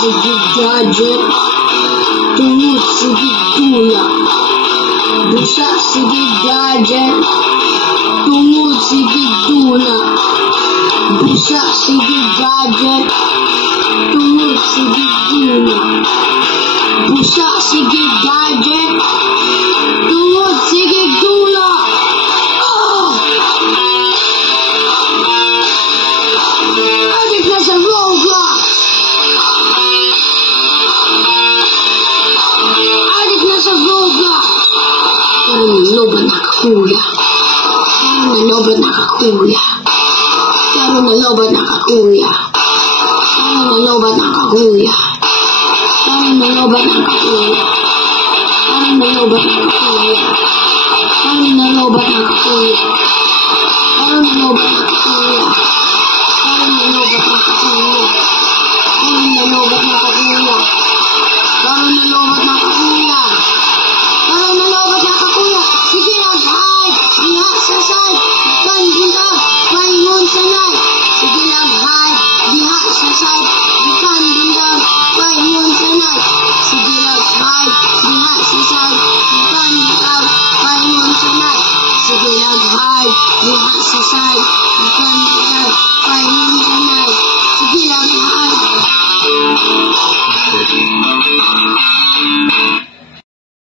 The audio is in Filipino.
sige gadget, tungod sige dula. Busa sige gadget, tungod sige dula. Busa sige gadget, tungod sige dula. Busa sige gadget, tungod sige dula. Adik na sa Roblox! Adik na sa Roblox! Pero naloban na kakuya. Pero naloban na kakuya. Pero naloban na kakuya. Pero naloban na kakuya. Pero naloban na kakuya. Pero naloban na kakuya. Pero naloban na kakuya. Pero naloban na kakuya. Parang nalobat na kakuya. Parang nalobat na kakuya. Parang nalobat na kakuya. Parang nalobat na kakuya. Sige lang, hide. Diha sa side. Bandita. Paingon sa night. Sige lang, hide. Diha sa side. Bandita. Paingon sa night. Sige lang, hide. Diha sa side. Bandita. Paingon sa night. Sige lang, hide. Diha sa side. Bandita. Paingon